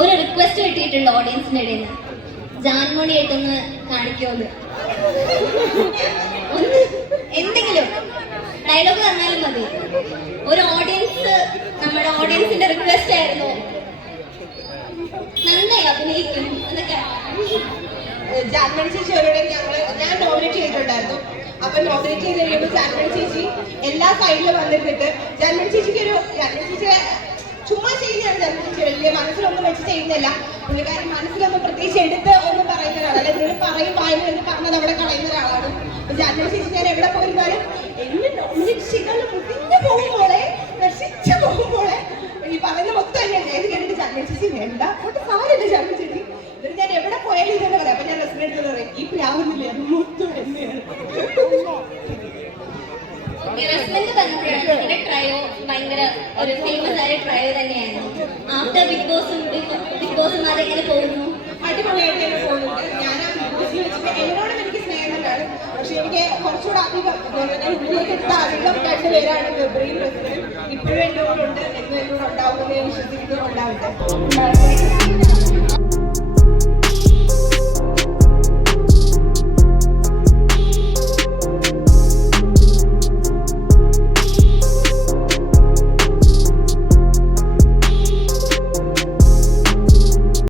ഒരു റിക്വസ്റ്റ് കിട്ടിയിട്ടുണ്ട് ഓഡിയൻസിന്റെ ഇടയിൽ. നിന്ന് ജാൻമണിയായിട്ടൊന്ന് കാണിക്കോന്ന് ഒന്ന് എന്തെങ്കിലും ഡയലോഗ് തന്നാലും മതി. ഒരു ഓഡിയൻസ് നമ്മുടെ ഓഡിയൻസിന്റെ റിക്വസ്റ്റ് ആയിരുന്നു. നന്നായി അഭിനയിക്കും. എന്നൊക്കെ ജാൻമണി ചേച്ചിയോട് ഞങ്ങൾ ഞാൻ നോമിനേറ്റ് ചെയ്തിട്ടുണ്ടായിരുന്നു. അപ്പൊ നോമിനേറ്റ് ചെയ്ത് കഴിയുമ്പോൾ ജാൻമണി ചേച്ചി എല്ലാ സൈഡിലും വന്നിരുന്നിട്ട് ജാൻമണി ചേച്ചിക്ക് ഒരു ജാൻമണി ചേച്ചിയെ ചുമ്മാ ചെയ്യുന്നതാണ് ജാൻമണി ചേച്ചി. വലിയ മനസ്സിലൊന്നും വെച്ച് ചെയ്യുന്നില്ല പുള്ളിക്കാരൻ മനസ്സിലൊന്നും പ്രത്യേകിച്ച് എടുത്ത് ഒന്നും പറയുന്ന ഒരാളല്ല. എന്തെങ്കിലും പറയും വായന എന്ന് പറഞ്ഞത് അവിടെ കളയുന്ന ഒരാളാണ്. അപ്പൊ ചേച്ചി ഞാൻ എവിടെ പോയിരുന്നാലും എന്നെ നോമിനേറ്റ് ചെയ്താൽ മുതിഞ്ഞു പോകുമ്പോളെ നശിച്ചു പോകുമ്പോളെ ഈ പറയുന്ന മൊത്തം തന്നെയാണ് ഏത് കേട്ടിട്ട് ജാൻമണി ചേച്ചി എന്താ കൊണ്ട് സാരമില്ല ജാൻമണി ചേച്ചി എന്നിട്ട് ഞാൻ എവിടെ പോയാലും ഇതെന്നെ പറയാം അപ്പൊ ഞാൻ റെസിഡന്റ് പറയും ഈ പ്ലാവുന്നില്ലേ അത് മൊത്തം നിങ്ങളുടെ ട്രയോ ഭയങ്കര ഒരു ഫേമസ് ആയ ട്രയോ തന്നെയായിരുന്നു ആഫ്റ്റർ ബിഗ് ബോസും ബിഗ് ബോസും അതെങ്ങനെ പോകുന്നു? അടിപൊളിയായിട്ട് തന്നെ പോകുന്നുണ്ട് ഞാൻ ബിഗ് ബോസിൽ വെച്ചിട്ട് എന്നോടും എനിക്ക് സ്നേഹമുണ്ടാണ് തന്നെയാണ് പക്ഷെ എനിക്ക് കുറച്ചുകൂടെ അധികം ഞാൻ ഉള്ളിലേക്ക് എടുത്ത അധികം രണ്ടുപേരാണ് ഫെബ്രുവരി പ്രസിഡന്റ് ഇപ്പോഴും എന്റെ കൂടെ ഉണ്ട് എന്നും എന്നോട് ഉണ്ടാവുമെന്ന്